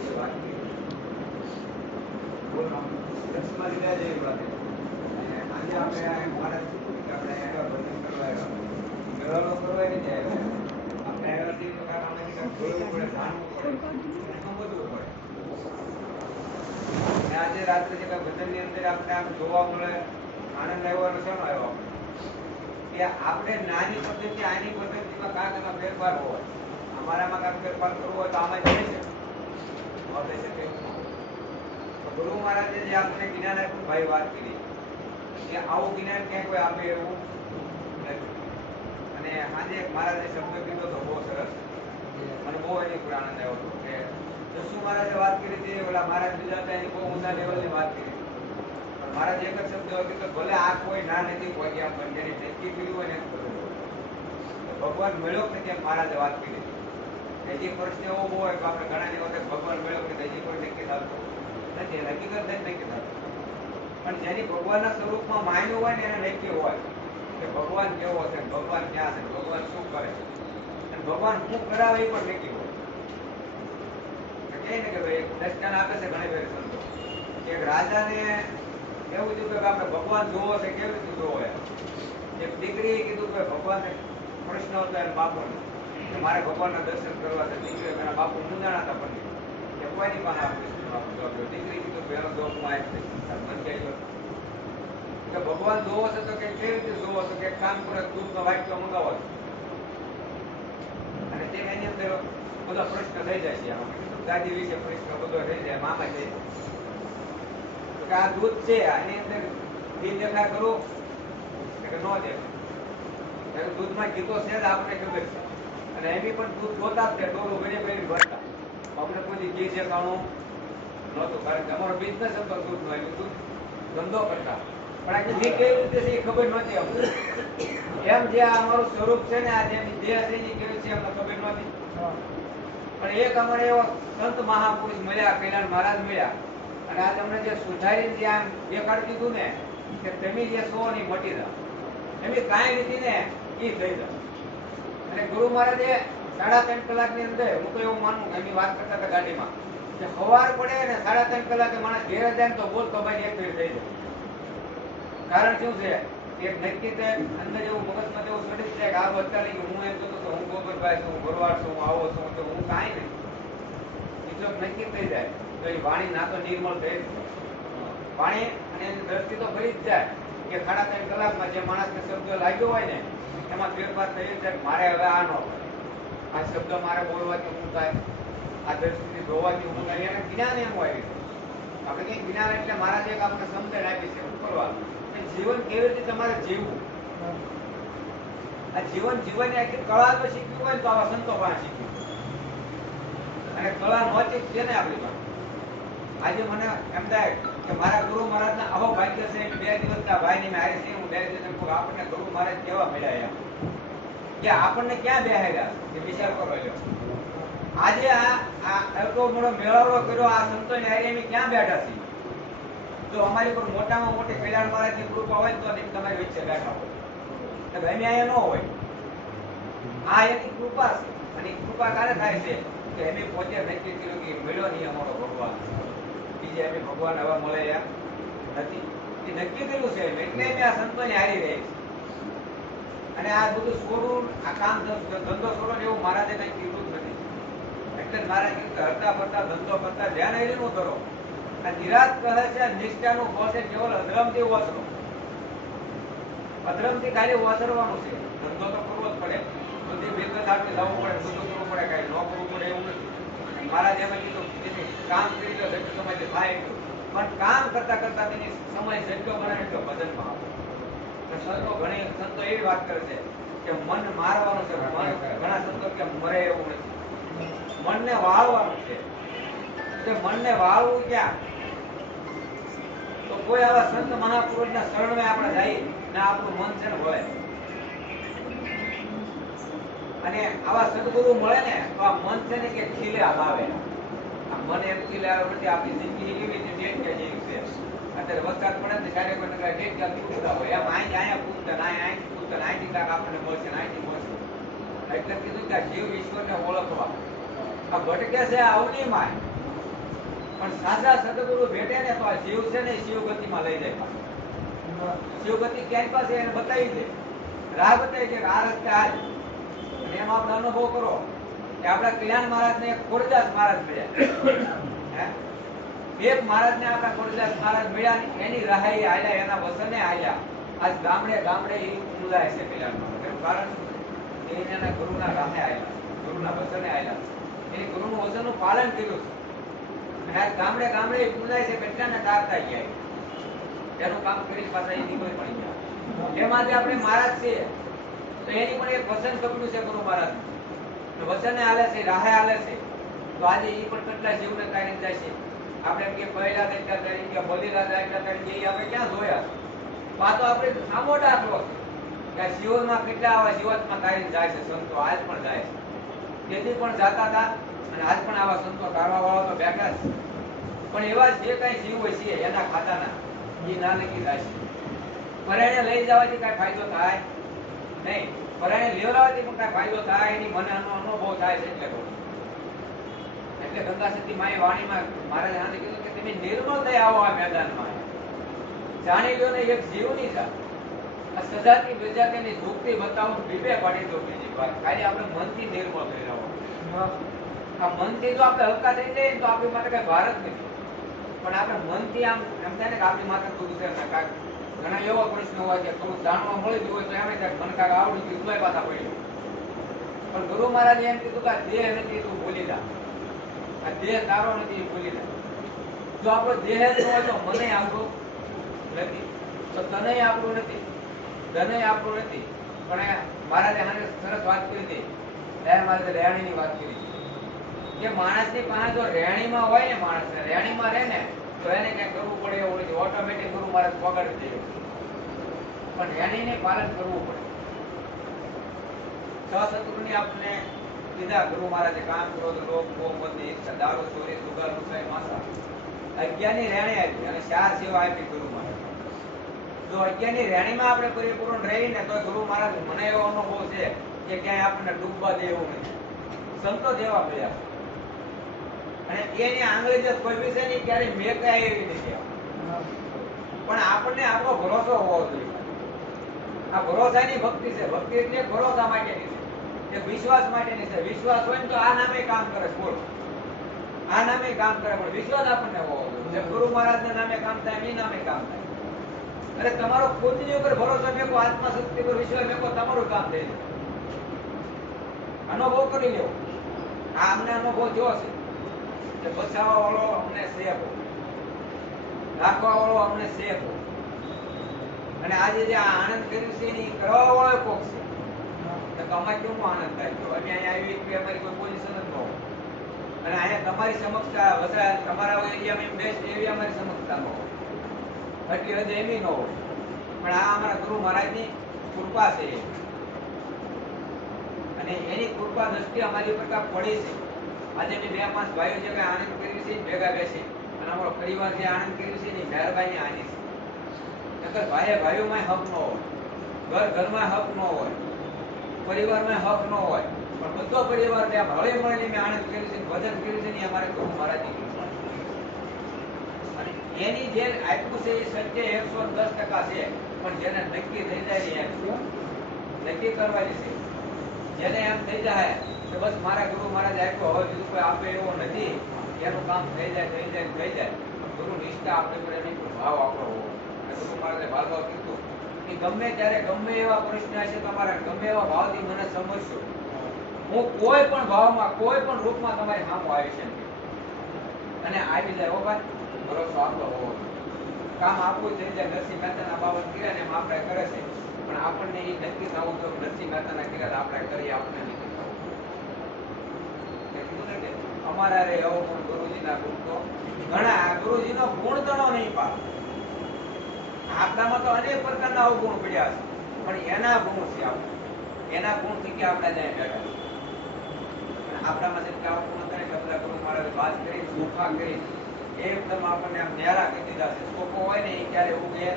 વિશે વાત કરી. રસમાં લીધા જેવી વાત. અને આજે આપણે મારા આપણે આવ્યા ભજન કરવા આવ્યા. મેળાનો કરવા નહીં જાય. આપણે આવ્યા છીએ તો આમાંથી કંઈક જોયું પડે, જાણવું પડે, સમજવું પડે. અને આજે રાત્રે જે ભજનની અંદર આપણે આમ જોવા મળે, આનંદ આવ્યો અને શેનો આવ્યો કે આપણે નાની પદ્ધતિ આની પદ્ધતિમાં કાંક એમાં ફેરફાર હોય. અમારામાં કાંક ફેરફાર કરવો હોય તો આમાં જઈ શકે. ગુરુ મહારાજે જે આપણે જ્ઞાન આપ્યું ભાઈ વાત કરી કે આવું જ્ઞાન ક્યાંય કોઈ આપે એવું નથી. અને આજે મહારાજે શબ્દ કીધો તો બહુ સરસ, મને બહુ એની પર આનંદ આવ્યો હતો કે જસુ મહારાજે વાત કરી હતી. ઓલા મહારાજ બીજા હતા એની બહુ ઊંડા લેવલની વાત કરી. પણ મહારાજ એક જ શબ્દ કીધો, ભલે આ કોઈ ના નથી પહોંચ્યા પણ જેને નક્કી કર્યું હોય ને એમ કરવું. ભગવાન મળ્યો કે કેમ મહારાજે વાત કરી. હજી પ્રશ્ન એવો હોય કે આપણે ઘણાની વખત ભગવાન મળ્યો કે હજી કોઈ નક્કી થતું નથી, હકીકત નથી નક્કી થતું. પણ જેની ભગવાનના સ્વરૂપમાં માન્યું હોય ને એને નક્કી હોય કે ભગવાન કેવો છે, ભગવાન ક્યાં છે, ભગવાન શું કરે છે, અને ભગવાન શું કરાવે એ પણ નક્કી હોય. કહે ને કે ભાઈ દર્શન આપે છે ઘણી વાર સંતો કે રાજાને એવું થયું કે આપણે ભગવાન જોવો છે, કેવી રીતે જોવો એમ. એક દીકરીએ કીધું કે ભગવાનને પ્રશ્ન હતો એના બાપુને કે મારે ભગવાનના દર્શન કરવા છે. દીકરીએ એના બાપુ મૂંઝાણા હતા પણ કે કોઈની પાસે આપણે દીકરી કીધું પહેલો જોબ હું આવી મન કહ્યું કે ભગવાન જોવો છે તો કે કેવી રીતે જોવો છો કે એક કામ કરો, દૂધનો વાટકો મંગાવો છો. અને તે એની અંદર બધો પ્રશ્ન થઈ જાય છે. આમાં ગાદી વિશે પ્રશ્ન બધો થઈ જાય, મામા થઈ જાય કે આ દૂધ છે આની અંદર ઘી દેખા કરું કે ન દેખાય. દૂધમાં ઘી તો છે જ આપણને ખબર છે. અને એની પણ દૂધ જોતા જ તે ડોલું ભરી ભરી ભરતા. અમને કોઈ ઘી દેખાણું નહોતું, કારણ કે અમારો બિઝનેસ હતો દૂધનો, એટલે દૂધ ધંધો કરતા. પણ આ ઘી કેવી રીતે છે એ ખબર નહોતી અમને. એમ જે અમારું સ્વરૂપ છે ને, આ જેની દેહ છે એ કેવી છે અમને ખબર નહોતી. પણ એક અમારે એવો સંત મહાપુરુષ મળ્યા, કલ્યાણ મહારાજ મળ્યા, અને આ તમને જે સુધારી જે આમ દેખાડી દીધું ને કે તમે જે છો ને મટી જાઓ, એમની કાંઈ નથી ને એ થઈ જાય. અને ગુરુ મહારાજે 3.5 કલાકની અંદર, હું તો એવું માનું એની વાત કરતા હતા ગાડીમાં કે સવાર પડે ને 3.5 કલાકે માણસ ઘેર જાય ને તો બોલતો ભાઈ એક ફેર થઈ જાય. કારણ શું છે કે નક્કી તે અંદર એવું મગજમાં એવું ચડી જાય કે આ બચાલી કે હું એમ કહેતો તો હું ગોબરભાઈ છું, હું ભરવાડ છું, હું આવો છું, તો હું કાંઈ નહીં. એટલો નક્કી થઈ જાય તો એ વાણી ના તો નિર્મળ થઈ જ વાણી અને એની દ્રષ્ટિ તો ફરી જ જાય કે 3.5 કલાકમાં જે માણસને શબ્દ લાગ્યો હોય ને એમાં ફેરફાર થઈ જાય. મારે હવે આ ન હોય, આ શબ્દ મારે બોલવાથી શું થાય, આ દ્રષ્ટિથી જોવાથી શું થાય, એને જ્ઞાન એમ હોય. આપણે કઈ જ્ઞાન એટલે મારા જે આપણે સમજણ આપી છે શું કરવાનું, જીવન કેવી રીતે તમારે જીવવું. આ જીવન જીવનની આખી કળા જો શીખવી હોય તો આવા સંતો પાસે શીખવું. અને કળા નહોતી છે ને આપણી પાસે. આજે મને એમ થાય કે મારા ગુરુ મહારાજના આવો ભાગ્ય છે. 2 દિવસના ભાઈની મેં હારી છે, હું 2 દિવસ આપણને ગુરુ મહારાજ કેવા મળ્યા એમ કે આપણને ક્યાં બેહાડ્યા એ વિચાર કરો લ્યો. આજે આ એટલો મોટો મેળાવડો કર્યો, આ સંતોની હારી અમે ક્યાં બેઠા છીએ. જો અમારી પર મોટામાં મોટી કલ્યાણ મહારાજની કૃપા હોય તો તમારી વચ્ચે બેઠા હોય, અમે અહીંયા ન હોય. આ એની કૃપા છે. અને કૃપા ક્યારે થાય છે કે અમે પોતે નક્કી કર્યું કે મળ્યો નહીં અમારો ભગવાન, બીજે અમે ભગવાન હવે મળે એમ નથી. એ નક્કી કર્યું છે એટલે અમે આ સંતોને હારી રહી છે. અને આ બધું છોડવું, આ કામ ધંધો છોડો એવું મહારાજે કઈ કીધું જ નથી. એટલે જ મહારાજ કીધું કે હરતા ફરતા ધંધો કરતા ધ્યાન એનું કરો. આ નિરાત કહે છે નિષ્ઠાનું ફળ છે કેવલ અધર્મથી ઓસરો. અધર્મથી ખાલી ઓસરવાનું છે. ધંધો તો કરવો જ પડે, બધી બિઝનેસ આપણે જવું પડે, બધું કરવું પડે, કઈ ન કરવું પડે એવું નથી. મહારાજ એમાં કીધું કામ કરી લો જેટલું સમય થાય એટલું, પણ કામ કરતા કરતા તેની સમય જેટલો બને એટલો ભજનમાં આપો. સંતો એવી વાત કરે છે કે મન મારવાનું છે. ઘણા સંતો કે મરે એવું નથી, મનને વાળવાનું છે. મનને વાળવું ક્યાં? તો કોઈ આવા સંત મહાપુરુષના શરણમાં આપણે જઈએ ને આપણું મન છે ને વળે. અને આવા સદગુરુ મળે ને તો આ મન છે ને કે ખીલે આવે. આ મન એમ ખીલે આવે પછી આપણી જિંદગી કેવી છે ડેટ જેવી છે. અત્યારે વરસાદ પડે ને ક્યારેક ડેટ ક્યાં પૂછતા હોય એમ અહીંયા પૂછતા અહીં પૂછતા અહીંથી કાંક આપણને મળશે અહીંથી મળશે. એટલે કીધું કે આ જીવ ઈશ્વરને ઓળખવા. આ ભટકે છે અવનીમાં, પણ સાચા સદગુરુ ભેટે ને તો આ શિવ છે ને શિવગતિમાં લઈ જાય. શિવગતિ ક્યાંય પાસે એને બતાવી દે, રાહ બતાવી દે કે આ રસ્તે આજ. અને એનો આપણે અનુભવ કરો કે આપણા કલ્યાણ મહારાજ ને ખોડદાસ મહારાજ મળ્યા. એક મહારાજ ને આપણા ખોડદાસ મહારાજ મળ્યા, એની રાહે આલ્યા, એના વસને આલ્યા. આજ ગામડે ગામડે એ ઉમલાય છે કલ્યાણ મહારાજ. એનું કારણ એના ગુરુના રાહે આલ્યા, ગુરુના વસને આલ્યા, એની ગુરુનું વચનનું પાલન કર્યું છે. અને આજ ગામડે ગામડે ઉમલાય છે, કેટલાને તારતા ગયા એનું કામ કરી પાછા એ નીકળી પડી ગયા. એમાં જે આપણે મહારાજ છીએ તો એની પણ એક વચન કપડું છે ગુરુ મહારાજ, વચને હાલે છે, રાહે હાલે છે. તો આજે એ પણ કેટલા જીવને કાઢી જાય છે. આપણે એમ કે પહેલા દાખલા તરીકે બલીલા દાખલા તરીકે એ આપણે ક્યાં જોયા? આ તો આપણે સામો દાખલો છે કે જીવનમાં કેટલા આવા જીવાતમાં કાઢીને જાય છે સંતો, આજ પણ જાય છે. તેથી પણ જાતા હતા અને આજ પણ આવા સંતો કાઢવા વાળા તો બેઠા છે. પણ એવા જે કઈ જીવ હોય છે એના ખાતાના એ ના નક્કી થાય છે. પરાયણે લઈ જવાથી કઈ ફાયદો થાય નહીં, પરાયણે લેવડાવવાથી પણ કઈ ફાયદો થાય એની મને અનુભવ થાય છે. એટલે ગંગા સતી માએ વાણીમાં મહારાજ આને કીધું કે તમે નિર્મળ થઈ આવો આ મેદાનમાં. જાણી લો ને એક જીવની જાત આ સજાતી પ્રજાતિની દુઃખથી બતાવું વિવેક પાડી દો બીજી વાત. ખાલી આપણે મનથી નિર્મળ થઈ રહો. આ મનથી જો આપણે હલકા થઈ જઈએ તો આપણી માટે કઈ ભારત નથી. પણ આપણે મનથી આમ એમ થાય ને કે આપણી માથે થોડું છે ને કાંઈક ઘણા એવા પ્રશ્નો હોય કે થોડું જાણવા મળી ગયું હોય તો એમ થાય મને કાંઈક આવડી ગયું તોય પાછા પડ્યું. પણ ગુરુ મહારાજે એમ કીધું કે આ દેહ નથી તું ભૂલી જા, આ દેહ તારો નથી ભૂલી જા. જો આપણો દેહ જ ન હોય તો મને આપણું નથી, તો તને આપણું નથી, ધને આપણું નથી. પણ મહારાજે આને સરસ વાત કરી હતી, મહારાજે રેહાણીની વાત કરી કે માણસની પાસે જો રેહાણીમાં હોય ને, માણસને રેહાણીમાં રહે ને તો એને કઈ કરવું પડે એવું નથી, ઓટોમેટિક ગુરુ મહારાજ પગાડી દે. પણ રેહાણીને પાલન કરવું પડે. છ શત્રુની આપણે કીધા ગુરુ મહારાજે, કામ, ક્રોધ, લોભ, મોહ, મદ, ઈચ્છા, દારૂ, ચોરી, જુગાર, લુચાઈ, માંસા. 11 ની રેણી આપી અને 4 સેવા આપી ગુરુ મહારાજ. જો 11 ની રેણીમાં આપણે પરિપૂર્ણ રહીને તો ગુરુ મહારાજ મને એવો અનુભવ છે કે ક્યાંય આપણને ડૂબવા દે એવું નથી. સંતો જેવા મળ્યા અને એની આંગળી જે કોઈ બી છે ને ક્યારેય મેકાય એવી નથી. પણ આપણને આપણો ભરોસો હોવો જોઈએ. આ ભરોસાની ભક્તિ છે. ભક્તિ એટલે ભરોસા માટેની છે, એક વિશ્વાસ માટેની છે. વિશ્વાસ હોય ને તો આ નામે કામ કરે. બોલ, આ નામે કામ કરે, પણ વિશ્વાસ આપણને હોવો જોઈએ. ગુરુ મહારાજના નામે કામ થાય, એ નામે કામ થાય. અરે તમારો ખુદની ઉપર ભરોસો મેકો, આત્મશક્તિ પર વિશ્વાસ મેકો, તમારું કામ થઈ જાય. અનુભવ કરી લેવો. આ અમને અનુભવ થયો છે કે બચાવવા વાળો અમને સેફ, રાખવા વાળો અમને સેફ. અને આજે જે આનંદ કર્યું છે એ કરવા વાળો કોક છે. તો અમારે કેવું આનંદ થાય? તો અમે અહીંયા આવી કે અમારી કોઈ પોઝિશન જ ન હોય અને અહીંયા તમારી સમક્ષતા વસા તમારા એરિયામાં બેસ્ટ એવી અમારી સમક્ષતા ન હોય, એટલી હદ એવી ન હોય. પણ આ અમારા ગુરુ મહારાજની કૃપા છે અને એની કૃપા દ્રષ્ટિ અમારી ઉપર પડી છે. આજે મેં 2-5 ભાઈઓ જે કઈ આનંદ કર્યું છે ભેગા બેસી અને અમારો પરિવાર જે આનંદ કર્યું છે એની મહેરબાની આની છે. ભાઈઓમાં હક ન હોય, ઘરમાં હક ન હોય, પરિવારમાં હક ન હોય, પણ બધો પરિવાર ત્યાં હળે મળીને મેં આનંદ કર્યું છે, ભજન કર્યું છે ને અમારે ગુરુ મહારાજની કૃપા. અને એની જે આપ્યું છે એ સત્ય 110% છે. પણ જેને નક્કી થઈ જાય ને નક્કી કરવાની છે, જેને એમ થઈ જાય કે બસ મારા ગુરુ મહારાજ આપ્યો, હવે બીજું કોઈ આપે એવો નથી, એનું કામ થઈ જાય. ગુરુ નિષ્ઠા આપણે પર એની ભાવ આપણો હોવો. ગુરુ મહારાજે ભાગવત કીધું કે ગમે ત્યારે ગમે એવા પ્રશ્ન હશે તમારા, ગમે એવા ભાવથી મને સમજશો, હું કોઈ પણ ભાવમાં કોઈ પણ રૂપમાં તમારી સામે આવી છે અને આવી જાય. હો ભાઈ, ભરોસો આપણો હોવો. કામ આપવું થઈ જાય. નરસિંહ મહેતાના બાબત કર્યા ને એમ આપણે કરે છે, પણ આપણને એ નક્કી થવું તો નરસિંહ મહેતાના કર્યા આપણે કરીએ, આપણે નક્કી થવું. અમારા રે અવગુણ ગુરુજીના ગુણ તો ઘણા, ગુરુજીનો ગુણ ગણો નહીં પાડે. આપણામાં તો અનેક પ્રકારના અવગુણ પડ્યા છે, પણ એના ગુણ છે. આપણે એના ગુણ થી કે આપણે ત્યાં બેઠા આપણામાં જેમ કે અવગુણ કરે કે બધા ગુરુ મહારાજે વાત કરી, ચોખા કરી, એકદમ આપણને આમ ન્યારા કરી દીધા છે. ચોખ્ખો હોય ને એ ક્યારે ઉગે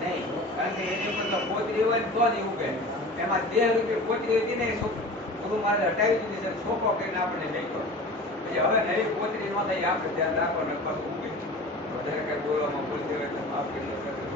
નહીં, કારણ કે એની ઉપર તો કોતરી હોય ને તો જ ઉગે. એમાં 10 રૂપિયા કોતરી હતી ને ગુરુ મહારાજે હટાવી દીધી છે, ચોખ્ખો કરીને આપણને મેક્યો. પછી હવે નવી કોતરી ન થાય આપણે ધ્યાન રાખવાનું પાછું મૂકી વધારે કઈ બોલવામાં ભૂલ થયો એટલે માફ કરી દો.